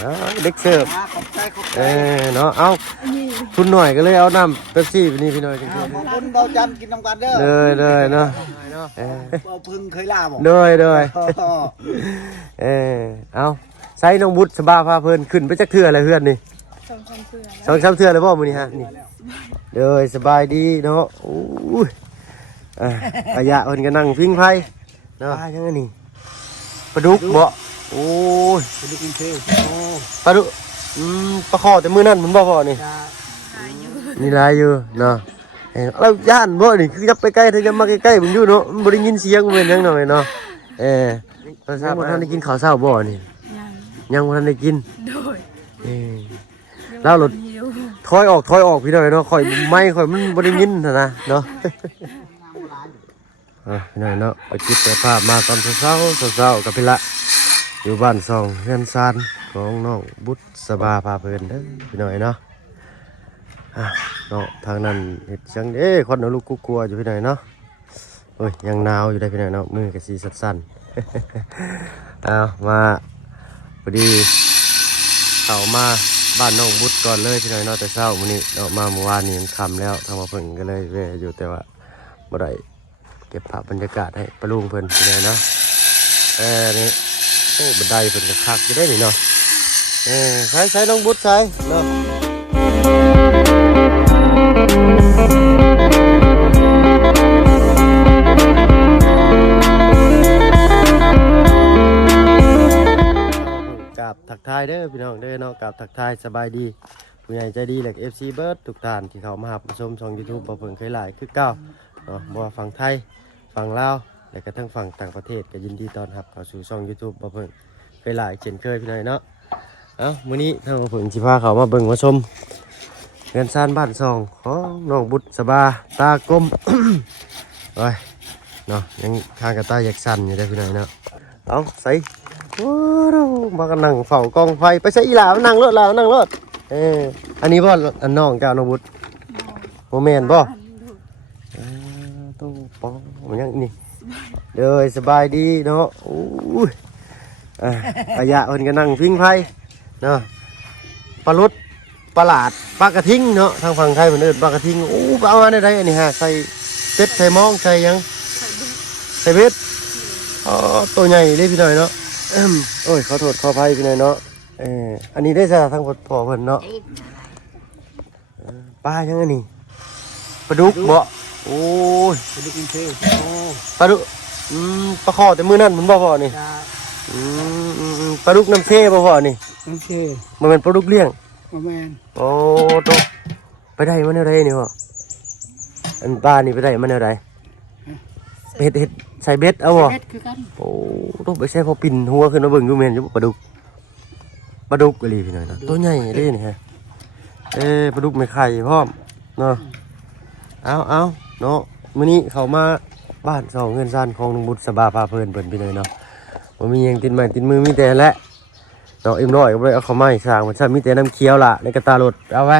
เอาเด็กเสิร์ฟขอบใจเนาะเอาทุนหน่อยก็เลยเอาน้ำเป๊ปซี่ไปนี่พี่น้อยจริงๆขอบคุณเบาจันกินน้ำกันเด้อเลยเนาะเอาพึ่งเคยล่าบอกเลยเอาใส่น้องบุตรสบาพาเพลินขึ้นไปจักเทื่ออะไรเพื่อนนี่สองสามเทื่อเลยบ่มื้อนี้ฮะนี่เลยสบายดีเนาะอู้ยขยะเพิ่นก็นั่งพิงไผเนาะยังไงนี่ปลาดุกบ่โอ้ยปลาดุกอินเทลปลาดุปลาคอแต่มื้อนั้นมันบ่พอนี่นี่ลายอยู่เนาะเราย่านบ่นี่คือจับไปใกล้ถ้าจะมาใกล้ๆมึงอยู่เนาะมันบ่ได้ยินเสียงมันเป็นจังหน่อยเนาะเราทราบว่าท่านได้กินข้าวเช้าบ่นี่ยังบ่ทันได้กินโดยแล้วรถถอยออกพี่น้อยเนาะข่อยไม่ข่อยมันบ่ได้ยินนะเนาะพี่น้อยเนาะไปคิดแต่ภาพมาตอนเช้ากับพี่ละอยู่บ้านซองเฮือนซานของน้องบุตรสบาพาเพลินเด้อพี่น้อยเนาะเนาะทางนั้นเฮ็ดจังเด้คนเอาลูกกลัวอยู่พี่น้อยเนาะโอ้ยยังหนาวอยู่ได้พี่น้อยเนาะมือก็สิสั่นๆเอามาพอดีเข้ามาบ้านน้องบุตรก่อนเลยพี่น้อยเนาะแต่เช้ามื้อนี้เนาะมาเมื่อวานนี้มันค่ำแล้วทางมาเพิ่นก็เลยแวะอยู่แต่ว่าบ่ได้เก็บภาพบรรยากาศให้ปะลุงเพิ่นพี่น้อยเนาะนี่โอ้บันไดเพิ่นก็คักอยู่ได้นี่เนาะใช้น้องบุตรใช้เนาะกับทักทายเด้อพี่น้องเด้อเนาะกับทักทายสบายดีผู้ใหญ่ใจดีแหละ FC เบิร์ดทุกท่านที่เข้ามารับชมช่อง YouTube บ่เพิ่งเคยหลายคือเก่าเนาะบ่ว่าฝั่งไทยฝั่งลาวและก็ทั้งฝั่งต่างประเทศก็ยินดีต้อนรับเข้าสู่ช่อง YouTube บ่เพิ่งเคยหลายเช่นเคยพี่น้อยเนาะมื้อนี้ทางบ่เพิ่งสิพาเข้ามาเบิ่งมาชมเรือนซ่านบ้านซองของน้องบุตรสบาตากลม โอ้ยเนาะยังทางกระตาอยากสั่นอยู่ได้พี่น้อยเนาะเอาใส่โอ้เรามากันนั่งเฝ้ากองไฟไปใช้อีหลานั่งรถลาวนั่งรถอันนี้บ่อันน้องเจ้าน้องบุตรโมเมนต์บ่ตู้ปองมันยังนี่เด้อสบายดีเนาะอู้ยขยะเพิ่นก็นั่งพิงไผเนาะปลาลุดปลาหลาดปลากระทิงเนาะทางฝั่งไทยเพิ่นเอิ้นปลากระทิงโอ้เอามาได้อันนี้ฮะใส่เป็ดใส่มองใส่ยังใส่เบ็ดตัวใหญ่เลยพี่น้อยเนาะโอ้ยขอโทษขออภัยพี่น้อยเนาะอันนี้ได้ซะทางพ่อเพิ่นเนาะปลายังอันนี้ปลาดุกบ่โอ้ยปลาดุกอินเทลปลาดุปลาคอแต่มื้อนั้นมันบ่พอนี่ปลาดุกน้ำเช่บ่พอนี่น้ำเชมันเป็นปลาดุกเลี้ยงบ่แม่นโอ้โตไปได้มาแนวใดนี่บ่อันปลานี่ไปได้มาแนวใดเฮ็ดใส่เบ็ดเอาบ่เบ็ดคือกันโอ้ต้องไปใส่พอปิ่นหัวขึ้นมาเบิ่งอยู่แม่นอยู่ปลาดุกอีหลีพี่น้อยเนาะตัวใหญ่เด้นี่ฮะปลาดุกไม่ไข่พร้อมเนาะเอาเนาะมื้อนี้เข้ามาบ้านสองเงินซ่านของลุงบุตรสบาพาเพลินเพิ่นพี่น้อยเนาะบ่มีหยังติดไม้ติดมือมีแต่แหละเนาะร้อยก็บ่ได้เอาเข้ามาให้สร้างมันซั่นมีแต่น้ำเขียวล่ะในกระตารถเอาไว้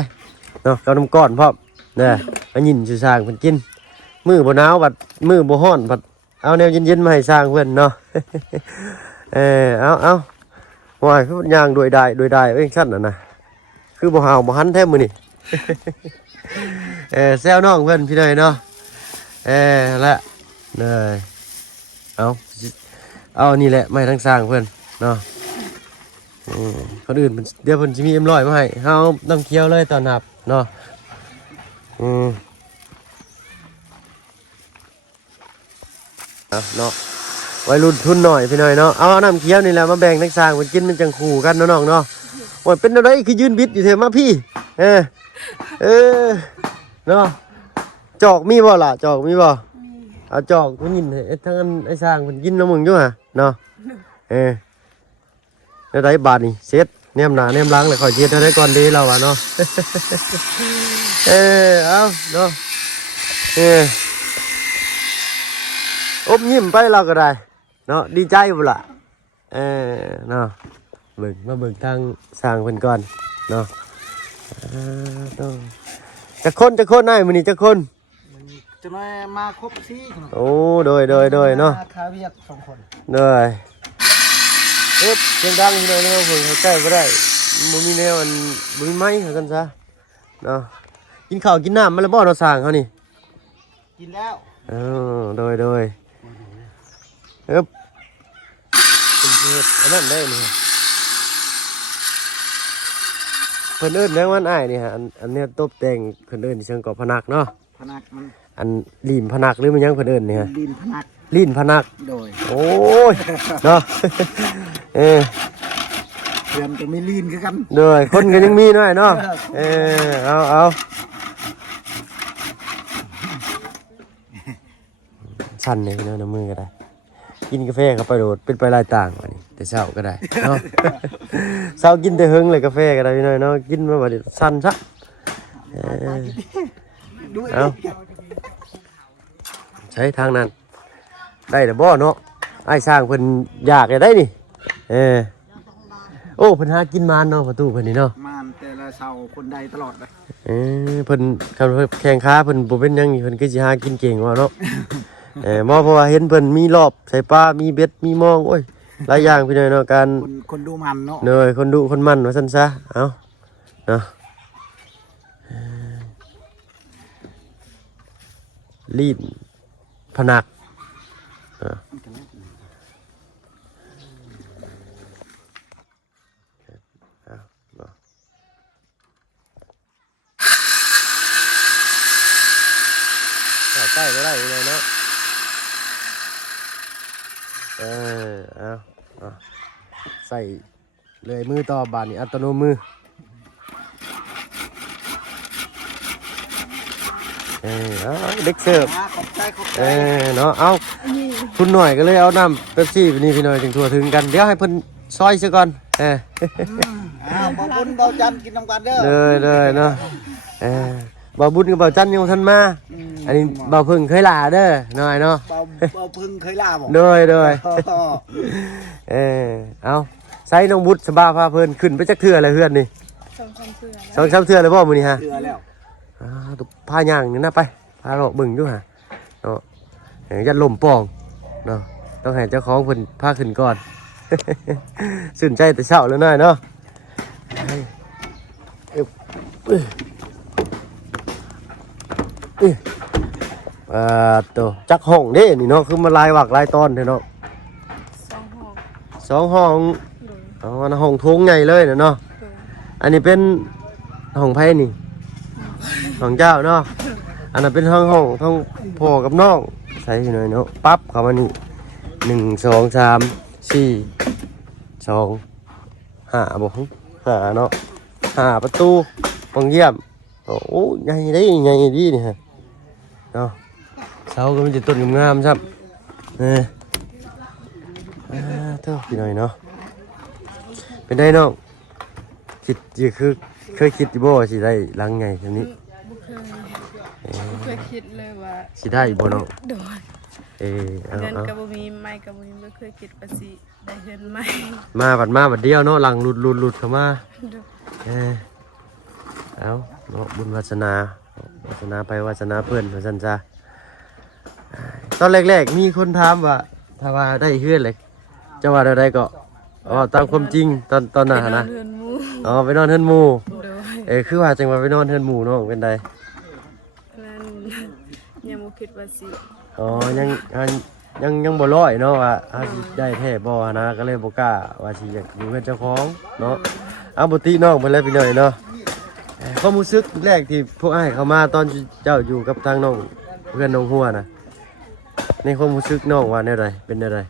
เนาะกับน้ำก้อนพร้อมเนี่ยมายินสิสร้างเพิ่นกินมื้อบ่หนาวบัดมื้อบ่ร้อนบัดเอาแนวเย็นๆมาให้สร้างเพิ่นเนาะ เอาว่าคือย่างด้วยได้เอ้ยซั่นน่ะนะคือบ่หาวบ่หันแท้มื้อนี้ แซวน้องเพิ่นพี่น้อยเนาะละเลยเอานี่แหละไม่ทั้งสร้างเพิ่นเนาะคนอื่นเดี๋ยวเพิ่นสิมีเอ็มร้อยมาให้เฮาน้ำเคี้ยวเลยตอนนับเนาะเนาะไว้รุ่นทุนหน่อยพี่น้อยเนาะเอาน้ำเคี้ยวนี่แหละมาแบ่งทั้งสร้างเพิ่นกินมันจังคู่กันเนาะน้องเนาะโอ้ยเป็นอะไรคือยืนบิดอยู่เถอะมาพี่เนาะจอกมีบ่ล่ะจอกมีบ่เอาจอกมันยินทั้งไอ้สร้างมันยินน้ำมึงอยู่ฮะเนาะแล้วได้บาทนี่เซ็ตเนียมหนาเนียมล้างเลยคอยเช็ดได้ก่อนดีเราอ่ะเนาะเอาเนาะอบยิ้มไปเราก็ได้เนาะดีใจบ่ล่ะเนาะมาเบิ่งทางสร้างเพิ่นก่อนเนาะจะคนได้มื้อนี้จะคนจะมาครบ4โอ้โดยเนาะคาเวียก2คนโดย เฮ็ดเสียงดังพี่น้องเนาะเพิ่นเขาใกล้บ่ได้บ่มีแนวอันบ่มีไม้เหมือนกันซะเนาะกินข้าวกินน้ำมาแล้วบ่เนาะสร้างเขานี่ กินแล้ว โดยเอ๊บเป็นเฮ็ดอันนั้นได้นี่เพิ่นเอิ้นแรงวันอ้ายนี่ฮะอันเนี้ยตบแต่งเพิ่นเอิ้นเชิงกอบพนักเนาะ พนักมัน อันลีนพนักหรือมันยังเพิ่นเอิ้นนี่ฮะ ดินพนัก ลีนพนัก โดย โอ้ยเนาะ เพื่อนก็ไม่ลีนคือกัน โดยคนก็ยังมีหน่อยเนาะเอาสั่นเลยพี่น้องน้ำมือก็ได้กินกาแฟเข้าไปโดดเป็นไปลายต่างวันนี้แต่เช้าก็ได้เนาะ เช้ากินแต่เฮิงเลยกาแฟก็ได้พี่น้อยเนาะกินมาบัดนี้สั่นซะเอาใช้ทางนั้นได้แต่บ่เนาะไอ้สร้างเพิ่นอยากจะได้นี่โอ้เพิ่นหากินมานเนาะประตูเพิ่นนี่เนาะ มานแต่ละเช้าคนใดตลอดเลย เพิ่นคำแข่งค้าเพิ่นบ่เป็นหยังนี่เพิ่นคือสิหากินเก่งว่าเนาะ หมอเพราะว่าเห็นเพิ่นมีรอบใส่ปลามีเบ็ดมีมองโอ้ยหลายอย่างพี่น้อยเนาะการ คนดูมันเนาะ เนยคนดุคนมันว่าซั่นซะเอ้าเนาะลีดพนักใกล้ก็ได้เลยเนาะเอาใส่เลยมือต่อบานนี่อัตโนมือเอาเด็กเสิร์ฟ ขอบใจเนาะเอาทุนหน่อยก็เลยเอาน้ำเป๊ปซี่ไปนี่พี่หน่อยถึงทั่วถึงกันเดี๋ยวให้เพิ่นซอยซะก่อนขอบคุณเบาจันกินน้ำกันเด้อเลยเนาะบ่าวบุญกับบ่าวจันยังทันมาอันนี้บ่าวพึ่งเคยลาเด้อหน่อยเนาะเบาพึ่งเคยลาบอกเลยเอาใส่น้องบุตรสบาพาเพิ่นขึ้นไปจักเทื่ออะไรเพื่อนนี่2-3 เทื่อเลยบ่มื้อนี้ฮะเทื่อแล้วตุพาย่างนี่นะไปพาเราเบิ่งอยู่ฮะเนาะยันลมป่องเนาะต้องให้เจ้าของเพิ่นพาขึ้นก่อนสนใจแต่เช้าแล้วหน่อยเนาะตัวจักห้องเด้นี่เนาะคือมาลายวักลายตอนเนาะ2 ห้องห้องโถงใหญ่เลยเนาะอันนี้เป็นห้องไผ่นี่ห้องเจ้าเนาะอันนั้นเป็นห้องพ่อกับน้องใส่หน่อยเนาะปั๊บเข้ามานี่1 2 3 4 2 5บ่5เนาะ5ประตูห้องเยี่ยมโอ้ใหญ่ได้ใหญ่ดีนี่ฮะเนาะเสาก็มันจะต้นงามๆครับเท่าพี่หน่อยเนาะเป็นได้น้องคิดคือเคยคิดบ่สิได้หลังไงทีนี้บ่เคยคิดเลยว่าสิได้บ่น้องโดนเอาเงินก็บ่มีไม้ก็บ่มีบ่เคยคิดว่าสิได้เงินใหม่มาบัดเดียวเนาะหลังหลุดเข้ามาเอาเนาะบุญวาสนาไปวาสนาเพิ่นว่าซั่นซะตอนแรกๆมีคนถามว่าถ้าว่าได้เฮือนเลยจะว่าได้ก็ตามความจริงตอนนั้นนะไปนอนเฮือนหมู่คือว่าจังว่าไปนอนเฮือนหมู่เนาะเป็นไดนั่นยังบ่คิดว่าสิยังบ่ร้อยเนาะว่าสิได้แท้บ่นะก็เลยบ่กล้าว่าสิอยากอยู่กับเจ้าของเนาะเอาบ่ติน้องเพิ่นแล้วพี่น้อยเนาะความรู้สึกแรกที่พวกอ้ายเข้ามาตอนเจ้าอยู่กับทางน้องเพื่อนน้องหัวนะในความรู้สึกน้องว่าแนวใดเป็นแนวใด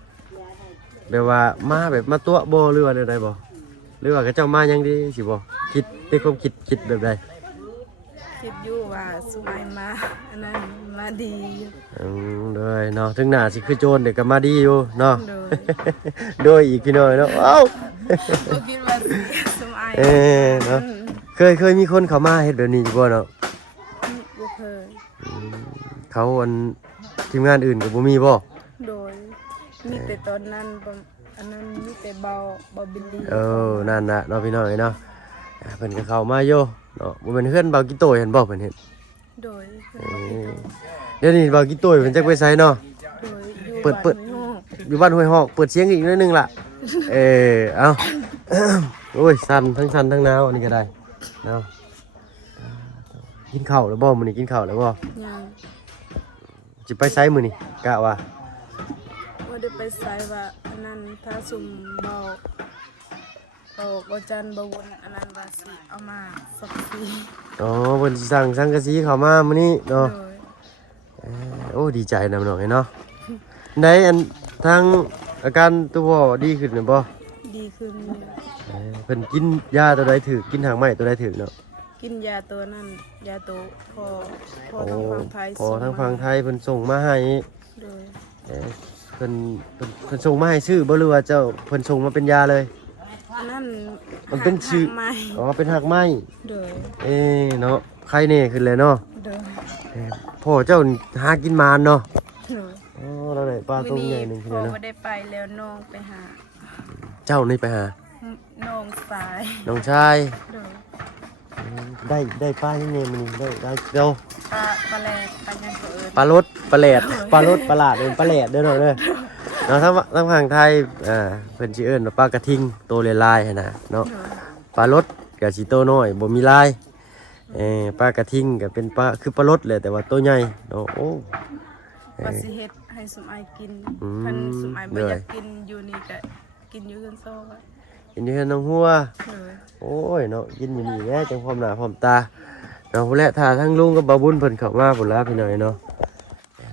แบบว่ามาแบบมาตัวบ่หรือว่าแนวใดบ่หรือว่าเขาเจ้ามายังดีสิบ่คิดในความคิดแบบใดคิดอยู่ว่าสมัยมาอันนั้นมาดีเลยเนาะถึงหน้าสิคือโจรเด็กก็มาดีอยู่เนาะโดยอีกพี่น้อยเนาะเอ้าบ่คิดว่าสิสมัยเนาะเคยมีคนเข้ามาเฮ็ดแบบนี้อยู่บ่เนาะบ่เคยเขาทีมงานอื่นก็บ่มีบ่โดยมีแต่ตอนนั้นอันนั้นมีแต่เบาบิลลี่นั่นน่ะเนาะพี่น้อยเนาะเพิ่นก็เข้ามาอยู่เนาะบ่แม่นเฮือนเบากิโต้เห็นบ่เพิ่นเฮ็ดโดยเดี๋ยวนี้เบากิโต้เพิ่นจักไปไสเนาะโดยเปิดอยู่บ้านห้วยฮอกเปิดเสียงอีกนิดนึงล่ะ เอา โอ้ยสั่นทั้งหนาวอันนี้ก็ได้เนาะกินข้าวแล้วบ่มื้อนี้กินข้าวแล้วบ่ ยัง สิไปไสมื้อนี้กะว่า บ่ได้ไปไสว่าอันนั้นถ้าสุ่มเบาบ่จันบ่วนอันนั้นว่าสิเอามาสักที อ๋อเพิ่นสิสั่งสังกะสีเข้ามามื้อนี้ โด เนาะ ย โอ้ดีใจนำหน่อยเนาะได้อันทางอาการตัวพ่อดีขึ้นหรือบ่ ดีขึ้น เพิ่นกินยาตัวใดถูกกินทางไม้ตัวใดถูกเนาะ กินยาตัวนั้นยาตัวพอ โอ้ ทางฝั่งไทย พอทางฝั่งไทยเพิ่นส่งมาให้ โดย เพิ่นส่งมาให้ซื้อบ่หรือว่าเจ้าเพิ่นส่งมาเป็นยาเลย อันนั้น มันเป็นชื่อ หักไม้ อ๋อเป็นหักไม้ โดย เนาะใครแน่ขึ้นเลยเนาะ โดย พ่อเจ้าหากินมานเนาะ โดย อ๋อเราได้ปลาตัวใหญ่หนึงขึ้น พ เล อย เนาะ บ่ได้ไปแล้วน้องไปหา เจ้านี่ไปหา น้องสาย น้องชาย โดย ได้ปลาที่นี่มันได้เดี๋ยว ปลาแลกปลายังก็เอิญ ปลารสปลาแหลดปลารสปลาหลาดเป็นปลาแหลดเด้อเนาะเด้อเนาะทั้งฝั่งไทยเพิ่นสิเอิ้นว่าปลากระทิงโตลายๆหั่นน่ะเนาะปลารสก็สิโตน้อยบ่มีลายปลากระทิงก็เป็นปลาคือปลารสแหละแต่ว่าตัวใหญ่เนาะโอ้ ปลาสิเฮ็ดให้สมไอกิน อืม คันสมไอบ่ เลย อยากกินอยู่นี่ก็กินอยู่กันโซ่ไว้ กินอยู่เฮือนน้องหัว เลย โอ้ยเนาะกินอยู่นี่แหละจังพร้อมหน้าพร้อมตาเนาะผู้แลถ้าทั้งลุงกับบ่าวบุญเพิ่นเข้ามาพุ่นละพี่น้อยเนาะ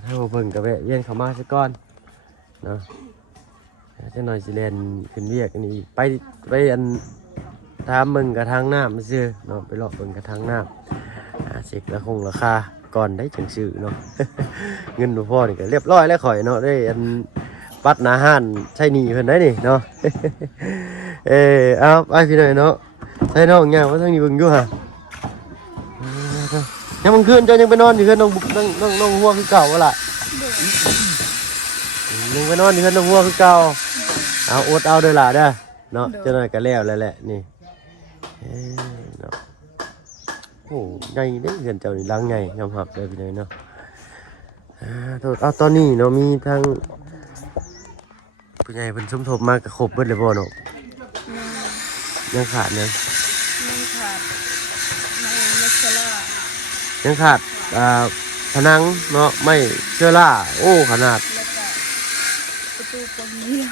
ถ้าบ่เพิ่นก็แวะเวียนเข้ามาซะก่อนเนาะจังหน่อยสิแล่นขึ้นเวียกอันนี้ไปอันถามมึงกระทางน้ำซื่อเนาะไปเลาะเบิ่งกระทางน้ำเช็คราคาก่อนได้จังซื้อเนาะ เงินหลวงพ่อนี่ก็เรียบร้อยแล้วข่อยเนาะได้อันปัดหน้าห้านใช่หนี่เพิ่นได้นี่เนาะ เอาไปพี่หน่อยเนาะใช่น้องย่างว่าทางนี้เบิ่งอยู่ฮะยังมันคืนเจ้ายังไปนอนอยู่เฮือนน้องบุกน้องหัวคือเก่าวะล่ะยังไปนอนอยู่เฮือนน้องหัวคือเก่าเอาอดเอาเด้อล่ะเด้อเนาะเจ้าหน่อยก็แล้วแหละนี่เนาะโอ้ใหญ่เด้เฮือนเจ้านี่หลังใหญ่ยอมรับเลยพี่หน่อยเนาะเอาตอนนี้เนาะมีทางผู้ใหญ่เพิ่นสมทบมาก็ครบเบิดเลยบ่เนาะยังขาดยัง มันขาดไม่เชล่า ยังขาดผนังเนาะไม่เชื้อราโอ้ขนาด แล้วก็ประตูปมเยี่ยม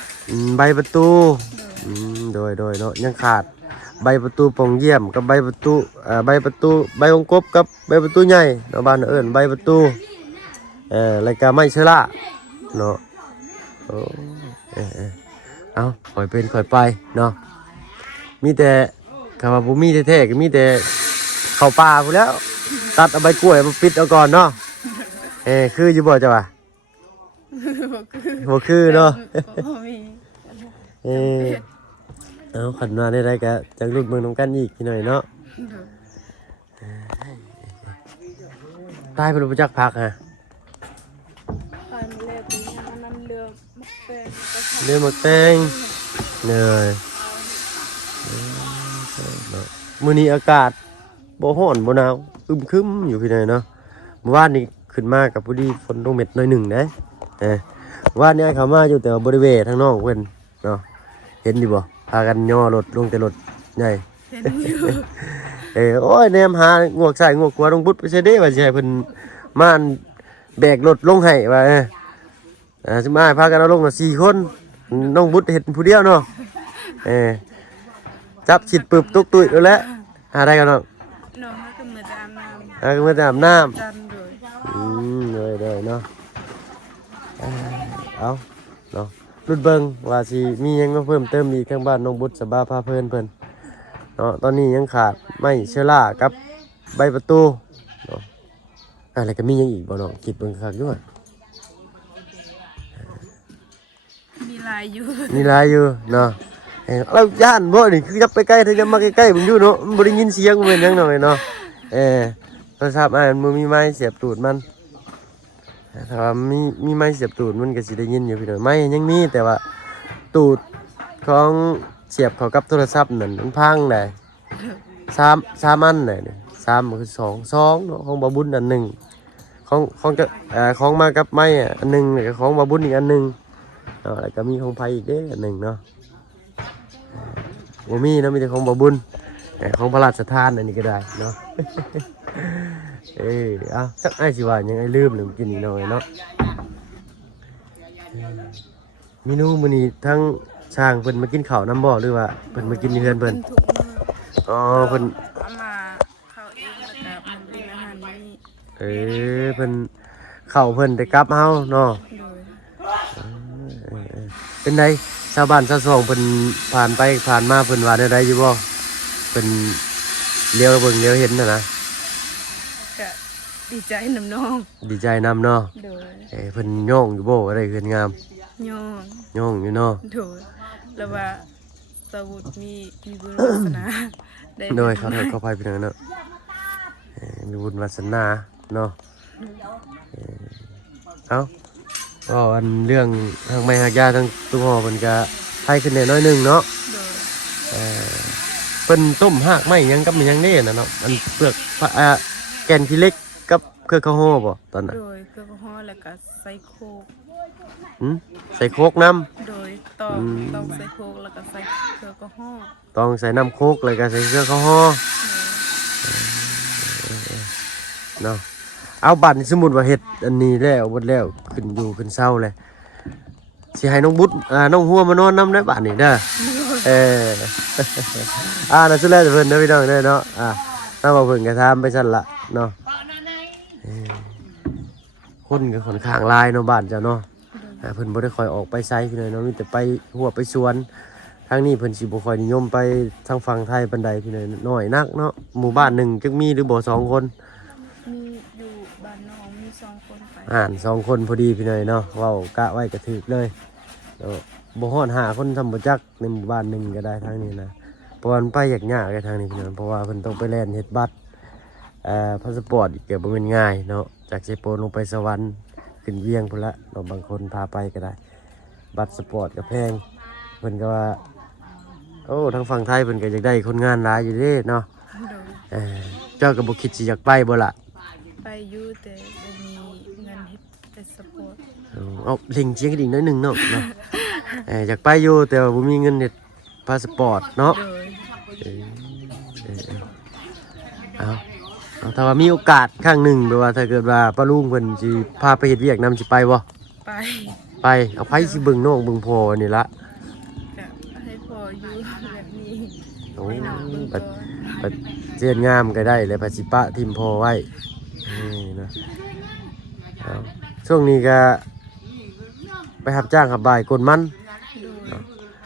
ใบประตูโดยเนาะยังขาดใบประตูปองเยี่ยมกับใบประตูใบวงกบกับใบประตูใหญ่เนาะบ้านเอิ้นใบประตูแล้วก็ไม่เชื้อราเนาะโอ้เอาค่อยเป็นค่อยไปเนาะมีแต่คำว่าบ่มีแท้ๆก็มีแต่เข้าป่าพู้นแล้วตัดเอาใบกล้วยมาปิดเอาก่อนเนาะคืออยู่บ่จ้ะวะบ่คือเนาะ บ่มี เอาขันมาได้ก็จังรุ่นเมืองน้องกันอีกทีหน่อยเนาะใต้เป็นประจักษ์พักฮะ ตอนแรกนี่อันนั้นเรือมักแปลงก็ท เรื่องหมักแตงเหนื่อยมื้อนี้อากาศบ่ร้อนบ่หนาวอึมครึมอยู่พี่หน่อยเนาะเมื่อวานนี้ขึ้นมากับพอดีฝนลงเม็ดหน่อยหนึ่งเด้เมื่อวานนี้เขามาอยู่แต่ว่าบริเวณทางนอกเพิ่นเนาะเห็นดิบ่พากันย่อรถลงแต่รถใหญ่ ำเห็นอยู่ โอ้ยแนมหางวกใส่งวกขวาลงบุดไปใช่เด้ว่าสิให้เพิ่นม่านแบกรถลงให้ว่าสิมาให้พากันเอาลงน่ะ4คนน้องบุดเฮ็ดผู้เดียวเนาะจับฉิดปึบตุกตุ้ยแล้วแหละหาได้กันเนาะ น้องก็เหมือนจะอาบน้ หาก็มาแต่อาบน้ำ ำจันเลย เลยเนาะเอาเนาะรุ่นเบิ่งว่าสิมีหยังมาเพิ่มเติมอีกทางบ้านน้องบุดสบาพาเพิ่นเนาะตอนนี้ยังขาดไม้เชื้อรากับใบประตูเนาะอะไรก็มีหยังอีกบ่เนาะคิดเบิ่งคักอยู่ มีลายอยู่ มีหลายอยู่เนาะเราย่านบ่นี่คือจะไปใกล้ถ้าจะมาใกล้ๆมึงอยู่เนาะมันบ่ได้ยินเสียงมันเป็นหยังหน่อยเนาะโทรศัพท์มันบ่มีไม้เสียบตูดมันถ้าว่ามีไม้เสียบตูดมันก็สิได้ยินอยู่พี่น้อยไม้ยังมีแต่ว่าตูดของเสียบเข้ากับโทรศัพท์นั่นมันพังได้3อันได้นี่3ก็คือ2เนาะของบ่บุญอันหนึงของจะของมากับไม้อันหนึงแล้วก็ของบ่บุญอีกอันหนึงเนาะแล้วก็มีของไผอีกเด้ออันหนึงเนาะ บ่มีเนาะมีแต่ของบ่บุญของพระราชทานอันนี้ก็ได้เนาะ เอาจักไอ้สิว่ายังไอ้ลืมหรือกินอีกหน่อยเนาะเมนูมื้อนี้ทั้งช่างเพิ่นมากินข้าวน้ำบ่หรือว่าเพิ่นมากินอยู่เฮือนเพิ่น ทุกมื้อ อ๋อเพิ่น เอามาเข้าเองแล้วก็มันเป็นอาหารนี้ เพิ่นเข้าเพิ่นแต่กลับเฮาเนาะ โดย เป็นไดชาวบ้านชาวช่องเพิ่นผ่านไปผ่านมาเพิ่นว่าได้อยู่บ่เพิ่นเลี้ยวเบิ่งเลี้ยวเห็นน่ะนะ ก็ดีใจน้ำน้อง ดีใจนำเนาะ โดย เพิ่นย่องอยู่บ่อะไรเพิ่นงาม ย่อง ย่องอยู่เนาะ โดยแล้วว่าสวุฒิมีบุญวาสนาได้ โดยเขาเถิดเข้าไปพี่น้องเนาะมีบุญวาสนาเนาะเอาก็อันเรื่องทางไม้หักยาทางตุ้งหอเพิ่นก็ให้ขึ้นแน่น้อยหนึงเนาะ โดย เพิ่นต้มหากไม้หยังกับมันหยังแน่น่ะเนาะอันเปลือกแก่นขี้เหล็กกับเครือข้าวโฮบ่ตอนน่ะ โดยเครื่องห่อแล้วก็ใส่โคก ใส่โคกน้ำ โดยต้องใส่โคกแล้วก็ใส่เครื่องห่อ ต้องใส่น้ำโคกเลยก็ใส่เครือข้าวโฮเนาะเอาบัตรสมมุติว่าเฮ็ดอันนี้แล้วหมดแล้วขึ้นอยู่ขึ้นเศร้าเลยสิให้น้องบุตรน้องหัวมานอนนำได้บัดนี้เด้อน่ะสุดแล้วแต่เพิ่นเด้อพี่น้องเด้อเนาะถ้าว่าเพิ่นก็ถามไปซั่นล่ะเนาะคนก็ค่อนข้างหลายเนาะบ้านเจ้าเนาะเพิ่นบ่ได้ค่อยออกไปไสพี่น้องเนาะมีแต่ไปหัวไปสวนทางนี้เพิ่นสิบ่ค่อยนิยมไปทางฝั่งไทยปานใดพี่น้องน้อยนักเนาะหมู่บ้านหนึงจักมีหรือบ่2 คนมีอยู่บ้านน้องมี2 คนไป 2 คนพอดีพี่น้อยเนาะเว้ากะไว้กะถึกเลยเนาะบ่ฮอด5 คนทำบ่จักในหมู่บ้านหนึงก็ได้ทางนี้นะเพราะว่ามันไปยากๆกันทางนี้พี่น้องเพราะว่าเพิ่นต้องไปแล่นเฮ็ดบัตรพาสปอร์ตอีกก็บ่แม่นง่ายเนาะจากเซโปนลงไปสวรรค์ขึ้นเวียงพุ่นละเนาะบางคนพาไปก็ได้บัตรสปอร์ตก็แพงเพิ่นก็ว่าโอ้ทางฝั่งไทยเพิ่นก็อยากได้คนงานหลายอยู่เด้เนาะ โดย เจ้าก็บ่คิดสิอยากไปบ่ล่ะ ไปอยู่แต่บ่มีเงินเฮ็ดแต่สปอร์ต เอาเล็งเชียงกระดิ่งน้อยหนึ่งเนาะอยากไปอยู่แต่ว่าบ่มีเงินเน็ตพาสปอร์ตเนาะ โดย เอาถ้าว่ามีโอกาสครั้งหนึ่งแบบว่าถ้าเกิดว่าป้าลุงเพิ่นสิพาไปเฮ็ดเวียกนำสิไปบ่ ไป ไปเอาไผสิเบิ่งน้องเบิ่งพ่อนี่ละ ก็ให้พออยู่แบบนี้ โอ้ ให้น้องเบิ่ง ปั ก่ ด อน ปัดเจียนงามก็ได้เลยปัดสิปะทิมพ่อไว้นี่เนาะเอาช่วงนี้ก็ไปรับจ้างขับบ่ายกดมัน โดย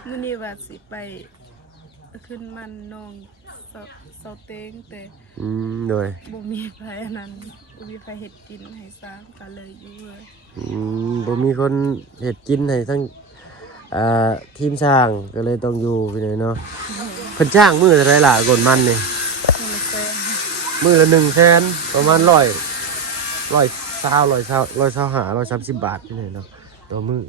มื้อนี้ว่าสิไปขึ้นมันน้องเสาเต็งแต่ โดย บ่มีไผอันนั้นบ่มีไผเฮ็ดกินให้สร้างก็เลยอยู่เลย บ่มีคนเฮ็ดกินให้ทั้งทีมช่างก็เลยต้องอยู่ไปหน่อยเนาะเพิ่นจ้างมื้อเท่าไหร่ล่ะกดมันนี่ มันเลยแซง มื้อละ100,000ประมาณ130 บาทนี่เนาะต่อมื้อ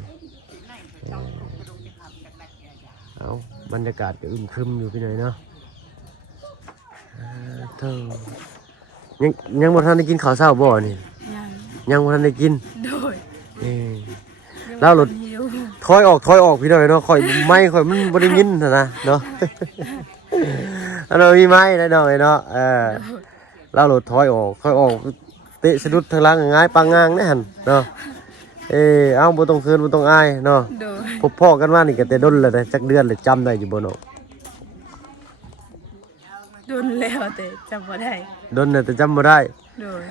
เอาบรรยากาศก็อึมครึมอยู่ไปหน่อยเนาะเท่ายังบ่ทันได้กินข้าวเช้าบ่นี่ ยัง ยังบ่ทันได้กิน โดย แล้วรถ หิว ถอยออกพี่หน่อยเนาะข่อยไม่ข่อยมันบ่ได้ยินนะเนาะ อันนั้นมีไม้ได้หน่อยเนาะแล้วรถถอยออกเตะสะดุดทางหลังง่ายปางงางแน่หั่นเนาะเอาบ่ต้องคืนบ่ต้องอายเนาะ โดย พบพ่อกันมานี่ก็แต่ดนแล้วนะจักเดือนเลยจำได้อยู่บ่เนาะ โดนแล้วแต่จำบ่ได้ ดนน่ะแต่จำบ่ได้ โดย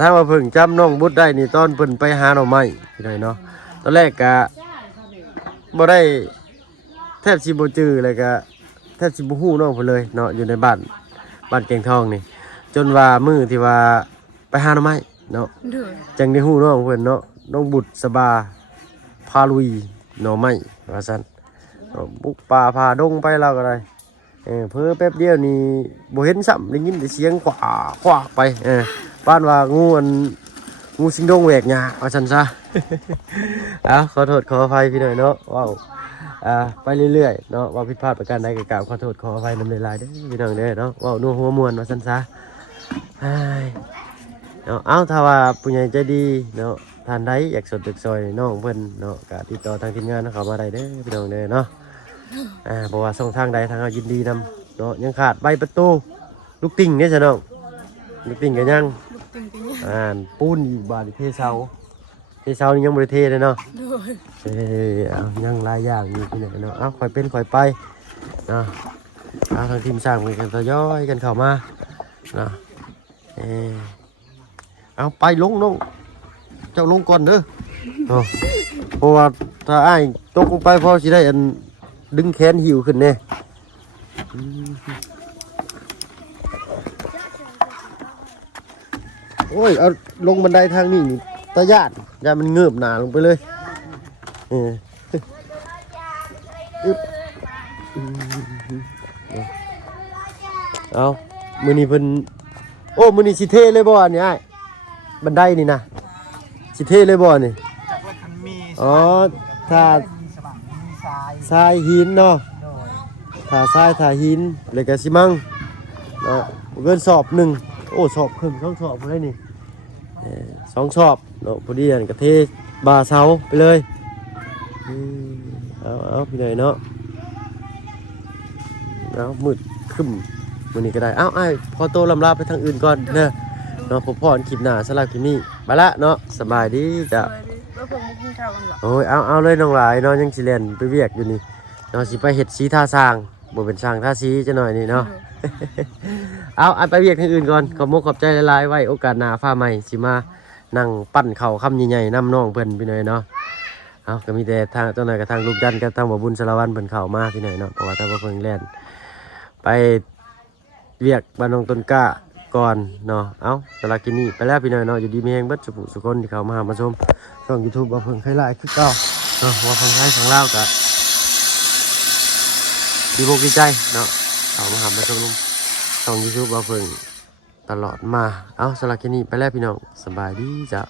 ถ้าว่าเพิ่งจำน้องบุตรได้นี่ตอนเพิ่นไปหาหน่อไม้พี่หน่อยเนาะตอนแรกก็บ่ได้แทบสิบ่จื้อเลยก็แทบสิบ่ฮู้น้องเพิ่นเลยเนาะอยู่ในบ้านแกงทองนี่ จนว่ามื้อที่ว่าไปหาหน่อไม้เนาะ โดย จังได้ฮู้น้องเพิ่นเนาะน้องบุตรสบาพาลุยหน่อไม้ว่าซั่นบุกป่าพาดงไปแล้วก็ได้เพิ่แป๊บเดียวนี่บ่เห็นซ้ำได้ยินแต่เสียงขวากไปบ้านว่างูสิงดงแหวกหญ้าว่าซั่นซะ ขอโทษขออภัยพี่หน่อยเนาะว้าวไปเรื่อยๆเนาะว่าผิดพลาดประการใดก็กราบขอโทษขออภัยนำหลายๆเด้อพี่น้องเด้อเนาะว้าวนัวหัวม่วนว่าซั่นซะเนาะถ้าว่าผู้ใหญ่ใจดีเนาะท่านใดอยากสดอยากซอยน้องเพิ่นเนาะก็ติดต่อทางทีมงานเขามาได้เด้อพี่น้องเด้อเนาะ บอกว่าส่งทางใดทางเรายินดีนำเนาะยังขาดใบประตูลูกติ่งเนี่ยจ้ะน้องลูกติ่งกันยัง ลูกติงกันยัง ปูนอีกบาทเทเสานี่ยังบริเทเลยเนาะ โดย เอายังหลายอย่างอยู่ที่ไหนเนาะเอาค่อยเป็นค่อยไปเนาะเอาทางทีมสร้างกันทยอยกันเข้ามาเนาะเอาไปลงน้องเจ้าลงก่อนเด้อเนาะเพราะว่าถ้าอ้ายตกลงไปพอสิได้อันดึงแขนหิวขึ้นเนี่ยโอ้ยเอาลงบันไดทางนี้นี่ตาญาติยามันเงือบหนาลงไปเลยอึ๊บเอามือนี้เพิ่นโอ้มือนี้สิเทเลยบ่อันนี้อ้ายบันไดนี่นะสิเทเลยบ่นี่ จากว่าทันมี อ๋อถ้า มีสว่างมีทราย ทรายหินเนาะ โดย ถ้าทรายถ้าหินเลยก็สิมั่งเนาะเกินสอบหนึ่งโอ้สอบครึ่ง2สอบบ่ได้นี่2สอบเนาะพอดีอันก็เทบาเสาไปเลยเอาพี่หน่อยเนาะเอามืดครึ้มมื้อนี้ก็ได้อ้ายพอโตลำลาไปทางอื่นก่อนเนาะพบพรคลิปหน้าสำหรับคลิปนี้ไปละเนาะสบายดีจ้ะ แล้วผมกินข้าวกันหรอ โอ้ยเอาเลยน้องหลายเนาะยังสิเล่นไปเวียกอยู่นี่เนาะสิไปเฮ็ดสีท่าสร้างบ่เป็นสร้างท่าสีจะหน่อยนี่เนาะ เอาไปเวียกทางอื่นก่อนขอบมุกขอบใจหลายๆไว้โอกาสหน้าฟ้าใหม่สิมานั่งปั้นเข่าคำใหญ่ๆนำน้องเพิ่นพี่หน่อยเนาะเอาก็มีแต่ทางเจ้าหน่อยกับทางลูกจันทร์กับทางบ่บุญสารวัตรเพิ่นเข้ามาพี่หน่อยเนาะเพราะว่าทางบ่เพิ่งแล่นไปเวียกบ้านน้องต้นกล้าก่อนเนาะเอาสำหรับคลิปนี้ไปแล้วพี่หน่อยเนาะอยู่ดีมีแฮงเบิดสุขสุขคนที่เข้ามาหามาชมช่อง YouTube บ่เพิ่งเคยหลายคือเก่าเนาะว่าฟังไทยฟังลาวก็ดีอกดีใจเนาะเข้ามาหามาชมช่อง YouTube บ่เพิ่งตลอดมาเอาสำหรับคลิปนี้ไปแล้วพี่น้องสบายดีจ้ะ